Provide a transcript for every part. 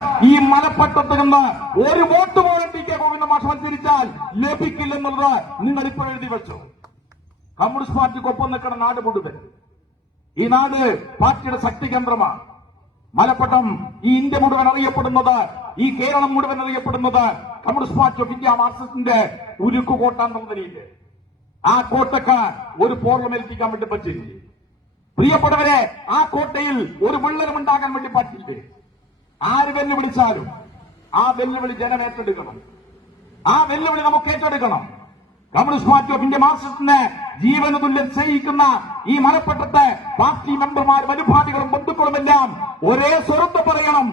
ഈ മലപ്പട്ടത്ത് നിന്ന് ഒരു വോട്ട് പോലും ടി കെ ഗോവിന്ദ മാഷ് മത്സരിച്ചാൽ ലഭിക്കില്ലെന്നുള്ളത് നിങ്ങൾ ഇപ്പോൾ എഴുതി വെച്ചു. കമ്മ്യൂണിസ്റ്റ് പാർട്ടിക്കൊപ്പം നിൽക്കുന്ന നാട് മുഴുവൻ, ഈ നാട് പാർട്ടിയുടെ ശക്തി കേന്ദ്രമാണ്. മലപ്പട്ടം ഈ ഇന്ത്യ മുഴുവൻ അറിയപ്പെടുന്നത്, ഈ കേരളം മുഴുവൻ അറിയപ്പെടുന്നത് കമ്മ്യൂണിസ്റ്റ് പാർട്ടി ഓഫ് ഇന്ത്യ മാർക്സിസ്റ്റിന്റെ ഉരുക്കുകോട്ട എന്നുള്ള നിലയിൽ. ആ കോട്ടക്ക് ഒരു പോർലം ഏൽപ്പിക്കാൻ വേണ്ടി പറ്റില്ല. പ്രിയപ്പെട്ടവരെ, ആ കോട്ടയിൽ ഒരു വിള്ളലും ഉണ്ടാകാൻ വേണ്ടി പറ്റില്ല. ആര് വെല്ലുവിളിച്ചാലും ആ വെല്ലുവിളി ജനം ഏറ്റെടുക്കണം. ആ വെല്ലുവിളി നമുക്ക് ഏറ്റെടുക്കണം. കമ്മ്യൂണിസ്റ്റ് പാർട്ടി ഓഫ് ഇന്ത്യ മാർക്സിസ്റ്റിനെ ജീവന തുല്യം സ്നേഹിക്കുന്ന ഈ മലപ്പട്ടത്തെ പാർട്ടി മെമ്പർമാരും അനുഭാവികളും ബന്ധുക്കളുമെല്ലാം ഒരേ സ്വരത്ത് പറയണം,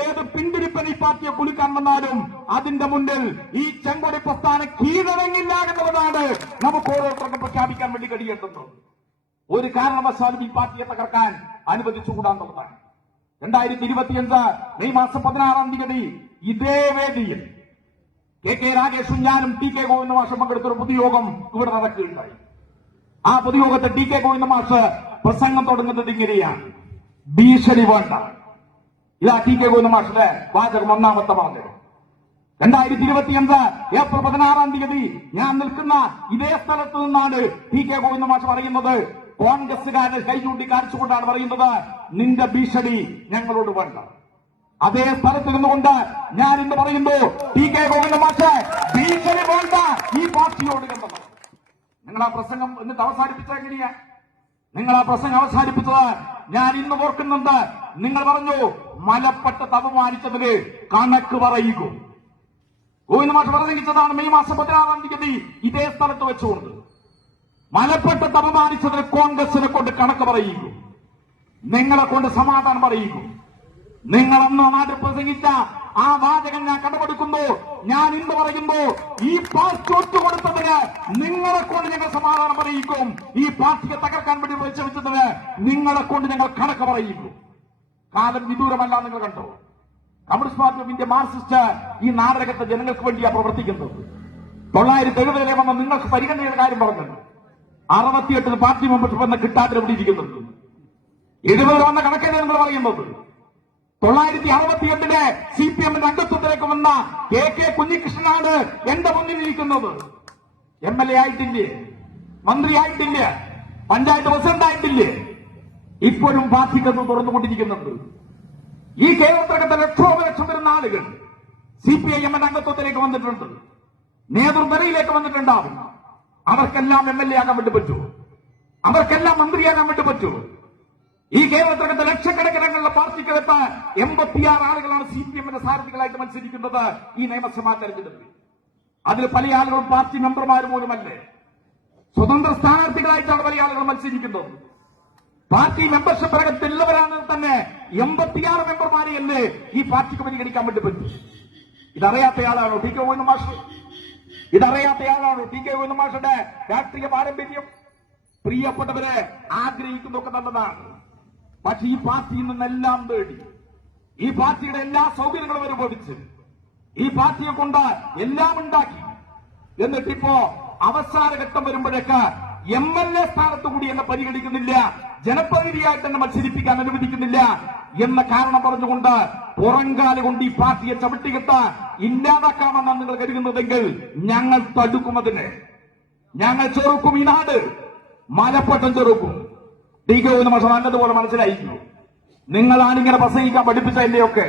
ഏത് പിന്തിരിപ്പൻ ഈ പാർട്ടിയെ കുലുക്കാൻ വന്നാലും അതിന്റെ മുന്നിൽ ഈ ചെങ്കൊടി പ്രസ്ഥാനം കീഴടങ്ങില്ല എന്നുള്ളതാണ് നമുക്ക് ഓരോരുത്തർക്കും പ്രഖ്യാപിക്കാൻ വേണ്ടി കഴിയേണ്ടത്. ഒരു കാരണവശാലും ഈ പാർട്ടിയെ തകർക്കാൻ അനുവദിച്ചുകൂടാന്നുള്ളതാണ്. 2025 മെയ് മാസം 16-ാം തീയതി ഇതേ വേദിയിൽ കെ രാഗേഷും ഞാനും ടി കെ ഗോവിന്ദ മാഷും പങ്കെടുത്തൊരു പൊതുയോഗം ഇവിടെ നടക്കുകയുണ്ടായി. ആ പൊതുയോഗത്തെ ടി കെ ഗോവിന്ദ മാഷ് പ്രസംഗം തുടങ്ങുന്നത് ഇങ്ങനെയാണ്: ഭീഷണി വേണ്ട. ഇതാ ടി കെ ഗോവിന്ദ മാഷിന്റെ വാചകം ഒന്നാമത്തെ പറഞ്ഞത്. 2025 ഏപ്രിൽ 16-ാം തീയതി ഞാൻ നിൽക്കുന്ന ഇതേ സ്ഥലത്ത് നിന്നാണ് ടി കെ ഗോവിന്ദ മാഷ് പറയുന്നത്. കോൺഗ്രസുകാരെ കൈ ചൂണ്ടി കാണിച്ചുകൊണ്ടാണ് പറയുന്നത്, നിന്റെ ഭീഷണി ഞങ്ങളോട് വേണ്ട. അതേ സ്ഥലത്ത് നിന്നുകൊണ്ട് ഞാൻ ഇന്ന് പറയുന്നു, ടി കെ ഗോവിന്ദ മാഷ് ഭീഷണി വേണ്ട ഈ പാർട്ടിയോട് കണ്ടത്. നിങ്ങൾ ആ പ്രസംഗം എന്നിട്ട് അവസാനിപ്പിച്ചത് എങ്ങനെയാ? നിങ്ങൾ ആ പ്രസംഗം അവസാനിപ്പിച്ചത് ഞാൻ ഇന്ന് ഓർക്കുന്നുണ്ട്. നിങ്ങൾ പറഞ്ഞു, മലപ്പട്ടത്ത് അപമാനിച്ചതിന് കണക്ക് പറയുക. ഗോവിന്ദ മാഷ് പ്രസംഗിച്ചതാണ് മെയ് മാസം 16-ാം തീയതി ഇതേ സ്ഥലത്ത് വെച്ചുകൊണ്ട്. മലപ്പട്ടത്ത് അപമാനിച്ചതിന് കോൺഗ്രസിനെ കൊണ്ട് കണക്ക് പറയുക, നിങ്ങളെ കൊണ്ട് സമാധാനം പറയുക. നിങ്ങൾ അന്ന് നാട്ടിൽ പ്രസംഗിച്ച ആ വാചകം ഞാൻ കടമെടുക്കുന്നു. ഞാൻ ഇന്ന് പറയുന്നു, ഈ പാർട്ടി ഒറ്റുകൊടുത്തതിന് നിങ്ങളെ കൊണ്ട് ഞങ്ങൾ സമാധാനം പറയിക്കും. ഈ പാർട്ടിയെ തകർക്കാൻ വേണ്ടി പരിശ്രമിച്ചതിന് നിങ്ങളെ കൊണ്ട് ഞങ്ങൾ കണക്ക് പറയിക്കും. കാലം വിദൂരമല്ല. നിങ്ങൾ കണ്ടോ, communist party of India Marxist ഈ നാടകത്തെ ജനങ്ങൾക്ക് വേണ്ടിയാണ് പ്രവർത്തിക്കുന്നത്. 970 വന്ന നിങ്ങൾക്ക് പരിഗണനയുടെ കാര്യം പറഞ്ഞത് 68 പാർട്ടി മെമ്പർഷിപ്പ് എന്ന കിട്ടാതെ ഇവിടെ ഇരിക്കുന്നുണ്ട്. 70 വന്ന കണക്കല്ലേ നിങ്ങൾ പറയുന്നത്? 968 CPM-ന്റെ അംഗത്വത്തിലേക്ക് വന്ന കെ കുഞ്ഞികൃഷ്ണനാണ് എന്റെ മുന്നിൽ ഇരിക്കുന്നത്. MLA ആയിട്ടില്ലേ, മന്ത്രിയായിട്ടില്ലേ, പഞ്ചായത്ത് പ്രസിഡന്റ് ആയിട്ടില്ലേ? ഇപ്പോഴും പാർട്ടിക്കത് തുറന്നുകൊണ്ടിരിക്കുന്നുണ്ട്. ഈ കേരളത്തിനകത്തെ ലക്ഷോപലക്ഷം വരുന്ന ആളുകൾ CPIM-ന്റെ അംഗത്വത്തിലേക്ക് വന്നിട്ടുണ്ട്, നേതൃനിരയിലേക്ക് വന്നിട്ടുണ്ടാവും. അവർക്കെല്ലാം MLA ആകാൻ വേണ്ടി പറ്റൂ, അവർക്കെല്ലാം മന്ത്രിയാകാൻ വേണ്ടി പറ്റൂ. ഈ കേരളത്തിനകത്ത് ലക്ഷക്കണക്കിനുള്ള പാർട്ടിക്കകത്ത് 86 ആളുകളാണ് CPM-ന്റെ സാരഥികളായിട്ട് മത്സരിക്കുന്നത് ഈ നിയമസഭാ തെരഞ്ഞെടുപ്പിൽ. അതിൽ പല ആളുകളും പാർട്ടി മെമ്പർമാർ പോലുമല്ലേ, സ്വതന്ത്ര സ്ഥാനാർത്ഥികളായിട്ടാണ് പല ആളുകൾ മത്സരിക്കുന്നത്. പാർട്ടി മെമ്പർഷിപ്പ് രംഗത്തുള്ളവരാണ് തന്നെ 86 മെമ്പർമാരെയല്ലേ ഈ പാർട്ടിക്ക് പരിഗണിക്കാൻ വേണ്ടി പറ്റും. ഇതറിയാത്തയാളാണോ ടി കെ ഗോവിന്ദ മാഷ്? ഇതറിയാത്തയാളാണോ ടി കെ ഗോവിന്ദ മാഷുടെ രാഷ്ട്രീയ പാരമ്പര്യം? പ്രിയപ്പെട്ടവരെ, ആഗ്രഹിക്കുന്നതൊക്കെ നല്ലതാണ്. പക്ഷെ ഈ പാർട്ടിയിൽ നിന്നെല്ലാം നേടി, ഈ പാർട്ടിയുടെ എല്ലാ സൗകര്യങ്ങളും അനുഭവിച്ച്, ഈ പാർട്ടിയെ കൊണ്ട് എല്ലാം ഉണ്ടാക്കി, എന്നിട്ടിപ്പോ അവസാന ഘട്ടം വരുമ്പോഴേക്ക് MLA സ്ഥാനത്ത് കൂടി എന്നെ പരിഗണിക്കുന്നില്ല, ജനപ്രതിനിധിയായിട്ട് എന്നെ മത്സരിപ്പിക്കാൻ അനുവദിക്കുന്നില്ല എന്ന കാരണം പറഞ്ഞുകൊണ്ട് പുറങ്കാല് കൊണ്ട് ഈ പാർട്ടിയെ ചവിട്ടികെട്ട് ഇല്ലാതാക്കാമെന്നാണ് നിങ്ങൾ കരുതുന്നതെങ്കിൽ ഞങ്ങൾ തടുക്കുന്നതിന്, ഞങ്ങൾ ചെറുക്കും. ഈ നാട് മലപ്പട്ടം ചെറുക്കും. ടി കെ ഗോവിന്ദ മാഷ് നല്ലതുപോലെ മനസ്സിലായിരിക്കും. നിങ്ങളാണിങ്ങനെ പ്രസംഗിക്കാൻ പഠിപ്പിച്ചതിന്റെയൊക്കെ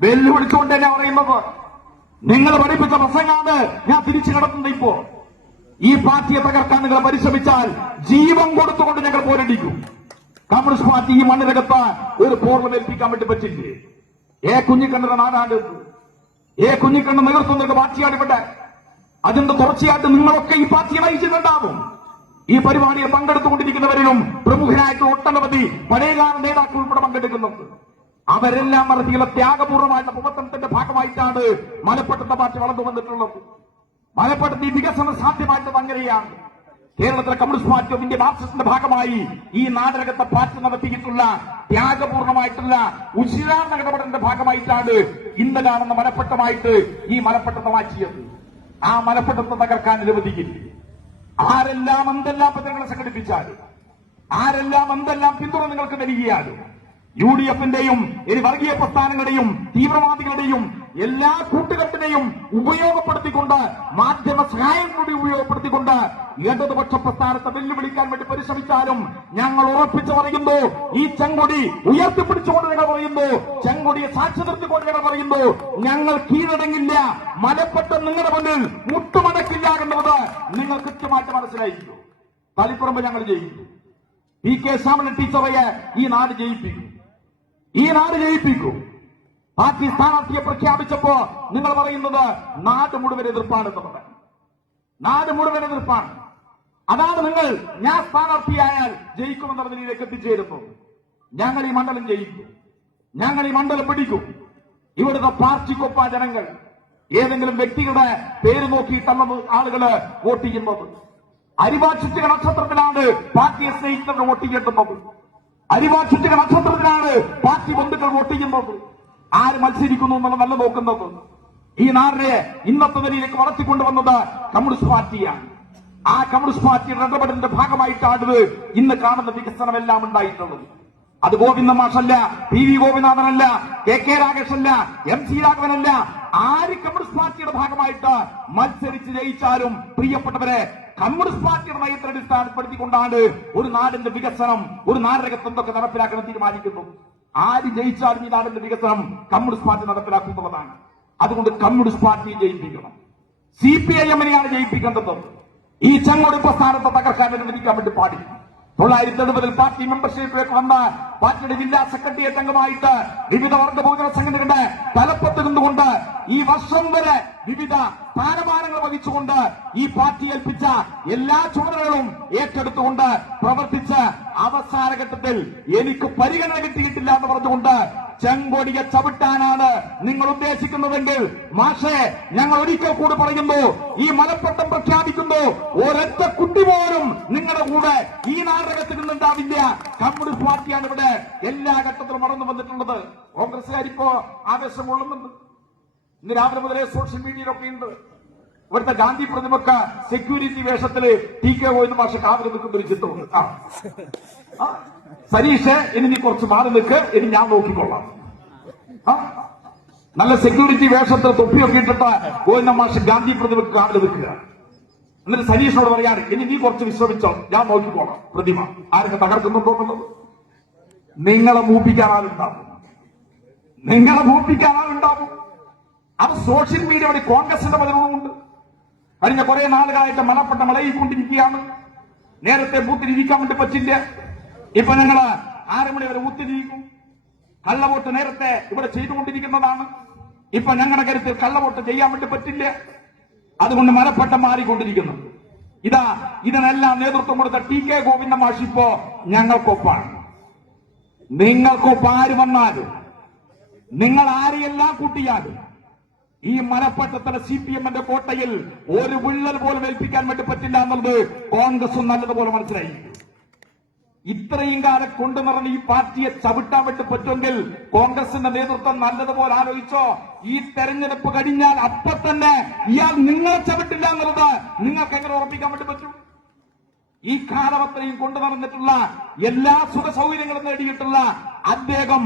വെല്ലുവിളിച്ചുകൊണ്ട് തന്നെ പറയുന്നത്. നിങ്ങൾ പഠിപ്പിച്ച പ്രസംഗമാണ് ഞാൻ തിരിച്ചു കിടത്തുന്നത്. ഇപ്പോ ഈ പാർട്ടിയെ തകർക്കാൻ നിങ്ങൾ പരിശ്രമിച്ചാൽ ജീവൻ കൊടുത്തുകൊണ്ട് ഞങ്ങൾ പോരടിക്കും. കമ്മ്യൂണിസ്റ്റ് പാർട്ടി ഈ മണ്ണിനകത്ത് ഒരു പോർലം ഏൽപ്പിക്കാൻ വേണ്ടി പറ്റില്ലേ? കുഞ്ഞിക്കണ്ണന്റെ നാടാണ്. കുഞ്ഞിക്കണ്ണൻ നേതൃത്വം നൽകുന്ന പാർട്ടിയാണ് ഇവിടെ. അതിന്റെ തുടർച്ചയായിട്ട് നിങ്ങളൊക്കെ ഈ പാർട്ടിയെ നയിച്ചിട്ടുണ്ടാവും. ഈ പരിപാടിയിൽ പങ്കെടുത്തുകൊണ്ടിരിക്കുന്നവരിലും പ്രമുഖരായിട്ടുള്ള ഒട്ടനവധി പഴയകാല നേതാക്കൾ ഉൾപ്പെടെ പങ്കെടുക്കുന്നുണ്ട്. അവരെല്ലാം നടത്തിയുള്ള ത്യാഗപൂർവ്വമായിട്ടുള്ള പ്രവർത്തനത്തിന്റെ ഭാഗമായിട്ടാണ് മലപ്പട്ടത്തെ പാർട്ടി വളർന്നു വന്നിട്ടുള്ളത്. മലപ്പട്ടത്ത് ഈ വികസനം സാധ്യമായിട്ടത് അങ്ങനെയാണ്. കേരളത്തിലെ കമ്മ്യൂണിസ്റ്റ് പാർട്ടി ഓഫ് ഇന്ത്യ മാർക്സിസ്റ്റിന്റെ ഭാഗമായി ഈ നാടകത്തെ പാർട്ടി നടത്തിയിട്ടുള്ള ത്യാഗപൂർണമായിട്ടുള്ള ഉശിരാർന്ന ഇടപെടലിന്റെ ഭാഗമായിട്ടാണ് ഇന്ന് കാണുന്ന മലപ്പട്ടമായിട്ട് ഈ മലപ്പട്ടത്തെ മാറ്റിയത്. ആ മലപ്പട്ടത്തെ തകർക്കാൻ അനുവദിക്കില്ല. ആരെല്ലാം എന്തെല്ലാം പദ്ധതികളെ സംഘടിപ്പിച്ചാലും, ആരെല്ലാം എന്തെല്ലാം പിന്തുണ നിങ്ങൾക്ക് നൽകിയാലും UDF-ന്റെയും ഇനി വർഗീയ പ്രസ്ഥാനങ്ങളുടെയും തീവ്രവാദികളുടെയും എല്ലാ കൂട്ടുകെട്ടിനെയും ഉപയോഗപ്പെടുത്തിക്കൊണ്ട് മാധ്യമ സഹായം കൂടി ഉപയോഗപ്പെടുത്തിക്കൊണ്ട് ഇടതുപക്ഷ പ്രസ്ഥാനത്തെ വെല്ലുവിളിക്കാൻ വേണ്ടി പരിശ്രമിച്ചാലും ഞങ്ങൾ ഉറപ്പിച്ചു പറയുന്നു, ഈ ചെങ്കൊടി ഉയർത്തിപ്പിടിച്ചുകൊണ്ട് ഞങ്ങൾ പറയുന്നു, ചെങ്കൊടിയെ സാക്ഷി നിർത്തിക്കൊണ്ട് ഞങ്ങൾ പറയുന്നു, ഞങ്ങൾ കീഴടങ്ങില്ല. മലപ്പട്ടം നിങ്ങളുടെ മുന്നിൽ മുട്ടുമടക്കില്ല എന്നുള്ളത് നിങ്ങൾ കൃത്യമായിട്ട് മനസ്സിലായിരിക്കും. തളിപ്പറമ്പ് ഞങ്ങൾ ജയിക്കും. PK ശ്യാമളൻ ടീച്ചറയെ ഈ നാട് ജയിപ്പിക്കും. ഈ നാട് ജയിപ്പിക്കും. പാർട്ടി സ്ഥാനാർത്ഥിയെ പ്രഖ്യാപിച്ചപ്പോ നിങ്ങൾ പറയുന്നത് നാട് മുഴുവൻ എതിർപ്പാണെന്നുള്ളത്. നാട് മുഴുവൻ എതിർപ്പാണ്. അതാണ് നിങ്ങൾ ഞാൻ സ്ഥാനാർത്ഥിയായാൽ ജയിക്കുമെന്നുള്ള നിലയിലേക്ക് എത്തിച്ചേരുന്നു. ഞങ്ങൾ ഈ മണ്ഡലം ജയിക്കും. ഞങ്ങൾ ഈ മണ്ഡലം പിടിക്കും. ഇവിടുത്തെ പാർട്ടിക്കൊപ്പ ജനങ്ങൾ ഏതെങ്കിലും വ്യക്തികളുടെ പേര് നോക്കിയിട്ടല്ല ആളുകള് വോട്ട് ചെയ്യുന്നത്. അരിവാചുറ്റിക നക്ഷത്രത്തിലാണ് പാർട്ടിയെ സ്നേഹിക്കുന്നവർ വോട്ട് ചെയ്യേണ്ടുന്നത്. അരിവാചുറ്റിക നക്ഷത്രത്തിലാണ് പാർട്ടി ബന്ധുക്കൾ വോട്ട് ചെയ്യുന്നത്. ആര് മത്സരിക്കുന്നു എന്നുള്ളതല്ല നോക്കുന്നത്. ഈ നാടിനെ ഇന്നത്തെ നിലയിലേക്ക് വളർത്തിക്കൊണ്ടുവന്നത് കമ്മ്യൂണിസ്റ്റ് പാർട്ടിയാണ്. ആ കമ്മ്യൂണിസ്റ്റ് പാർട്ടിയുടെ ഇടപെടലിന്റെ ഭാഗമായിട്ടാണ് ഇന്ന് കാണുന്ന വികസനമെല്ലാം ഉണ്ടായിട്ടുള്ളത്. അത് ഗോവിന്ദ മാഷല്ല, PV ഗോപിനാഥനല്ല, KK രാഗേഷല്ല, MC രാഘവനല്ല. ആര് കമ്മ്യൂണിസ്റ്റ് പാർട്ടിയുടെ ഭാഗമായിട്ട് മത്സരിച്ച് ജയിച്ചാലും പ്രിയപ്പെട്ടവരെ, കമ്മ്യൂണിസ്റ്റ് പാർട്ടിയുടെ നയത്തെ അടിസ്ഥാനപ്പെടുത്തിക്കൊണ്ടാണ് ഒരു നാടിന്റെ വികസനം, ഒരു നാടകത്ത് എന്തൊക്കെ നടപ്പിലാക്കാൻ തീരുമാനിക്കുന്നു. ആര് ജയിച്ചാലും ഈ നാടിന്റെ വികസനം കമ്മ്യൂണിസ്റ്റ് പാർട്ടി നടപ്പിലാക്കുന്നതാണ്. അതുകൊണ്ട് കമ്മ്യൂണിസ്റ്റ് പാർട്ടിയെ ജയിപ്പിക്കണം. CPIM-നെയാണ് ജയിപ്പിക്കേണ്ടത്. ഈ ചെങ്കൊടി പ്രസ്ഥാനത്തെ തകർക്കാൻ അനുവദിക്കാൻ വേണ്ടി പാടില്ല. 1970 പാർട്ടി മെമ്പർഷിപ്പിലേക്ക് വന്ന പാർട്ടിയുടെ ജില്ലാ സെക്രട്ടേറിയറ്റ് അംഗമായിട്ട് വിവിധ വർഗ ബഹുജന സംഘടനകളുടെ തലപ്പത്ത് നിന്നുകൊണ്ട് ഈ വർഷം വരെ വിവിധ സ്ഥാനമാനങ്ങൾ വഹിച്ചുകൊണ്ട് ഈ പാർട്ടി ഏൽപ്പിച്ച എല്ലാ ചുമതലകളും ഏറ്റെടുത്തുകൊണ്ട് പ്രവർത്തിച്ച് അവസാന ഘട്ടത്തിൽ എനിക്ക് പരിഗണന കിട്ടിയിട്ടില്ല എന്ന് പറഞ്ഞുകൊണ്ട് ചെങ്കൊടിയെ ചവിട്ടാനാണ് നിങ്ങൾ ഉദ്ദേശിക്കുന്നതെങ്കിൽ മാഷേ, ഞങ്ങൾ ഒരിക്കൽ കൂടി പറയുന്നു, ഈ മലപ്പട്ടം പ്രഖ്യാപിക്കുന്നു, ഒരൊറ്റ കുട്ടി പോലും നിങ്ങളുടെ കൂടെ ഈ നാടകത്തിൽ നിന്നുണ്ടാവില്ല. കമ്മ്യൂണിസ്റ്റ് പാർട്ടിയാണ് ഇവിടെ എല്ലാ ഘട്ടത്തിലും വളർന്നു വന്നിട്ടുള്ളത്. കോൺഗ്രസുകാരിപ്പോ ആവേശം കൊള്ളുന്നുണ്ട്. ഇന്ന് രാവിലെ മുതലേ സോഷ്യൽ മീഡിയയിലൊക്കെ ഉണ്ട്. ഇവിടുത്തെ ഗാന്ധി പ്രതിമക്ക് സെക്യൂരിറ്റി വേഷത്തില് TK ഗോവിന്ദ മാഷ് കാവല് നിൽക്കുന്ന ഒരു ചിത്രമുണ്ട്. സരീഷ്, ഇനി നീ കുറച്ച് മാറി നിൽക്ക്, ഇനി ഞാൻ നോക്കിക്കൊള്ളാം. നല്ല സെക്യൂരിറ്റി വേഷത്തിൽ തൊപ്പിയൊക്കെ ഇട്ടിട്ട് ഗോവിന്ദ മാഷ് ഗാന്ധി പ്രതിമക്ക് കാവല് നിൽക്കുക. എന്നിട്ട് സരീഷിനോട് പറയാണ്, ഇനി നീ കുറച്ച് വിശ്രമിച്ചോ, ഞാൻ നോക്കിക്കോളാം പ്രതിമ ആരൊക്കെ തകർക്കുന്നുണ്ടോന്നുള്ളത്. നിങ്ങളെ മൂപ്പിക്കാൻ ആളുണ്ടാവും. നിങ്ങളെ മൂപ്പിക്കാൻ ആളുണ്ടാവും. അത് സോഷ്യൽ മീഡിയ വഴി കോൺഗ്രസിന്റെ പതിവുമുണ്ട്. കഴിഞ്ഞ കുറെ നാളുകളായിട്ട് മലപ്പട്ട മലയിക്കൊണ്ടിരിക്കുകയാണ്. നേരത്തെ ബൂത്തിലിരിക്കാൻ വേണ്ടി പറ്റില്ല. ഇപ്പൊ ഞങ്ങള് 6 മണി വരെ ബൂത്തിലിരിക്കും. കള്ളവോട്ട് നേരത്തെ ഇവിടെ ചെയ്തുകൊണ്ടിരിക്കുന്നതാണ്. ഇപ്പൊ ഞങ്ങളുടെ കരുത്തിൽ കള്ളവോട്ട് ചെയ്യാൻ വേണ്ടി പറ്റില്ല. അതുകൊണ്ട് മലപ്പട്ടം മാറിക്കൊണ്ടിരിക്കുന്നു. ഇതിനെല്ലാം നേതൃത്വം കൊടുത്ത TK ഗോവിന്ദ മാഷ് ഇപ്പോ ഞങ്ങൾക്കൊപ്പാണ്. നിങ്ങൾക്കൊപ്പം ആര് വന്നാലും, നിങ്ങൾ ആരെയെല്ലാം കൂട്ടിയാലും ഈ മലപ്പട്ടത്തിലെ CPM-ന്റെ കോട്ടയിൽ ഒരു വിള്ളൽ പോലും ഏൽപ്പിക്കാൻ വേണ്ടി പറ്റില്ല എന്നുള്ളത് കോൺഗ്രസും നല്ലതുപോലെ മനസ്സിലായി. ഇത്രയും കാലം കൊണ്ടു നടന്ന ഈ പാർട്ടിയെ ചവിട്ടാൻ വേണ്ടി പറ്റുമെങ്കിൽ കോൺഗ്രസിന്റെ നേതൃത്വം നല്ലതുപോലെ ആലോചിച്ചോ. ഈ തെരഞ്ഞെടുപ്പ് കഴിഞ്ഞാൽ അപ്പൊ തന്നെ ഇയാൾ നിങ്ങളെ ചവിട്ടില്ല എന്നുള്ളത് നിങ്ങൾക്ക് എങ്ങനെ ഉറപ്പിക്കാൻ വേണ്ടി പറ്റും? ഈ കാലം അത്രയും കൊണ്ടു നടന്നിട്ടുള്ള എല്ലാ സുഖ സൗകര്യങ്ങളും നേടിയിട്ടുള്ള അദ്ദേഹം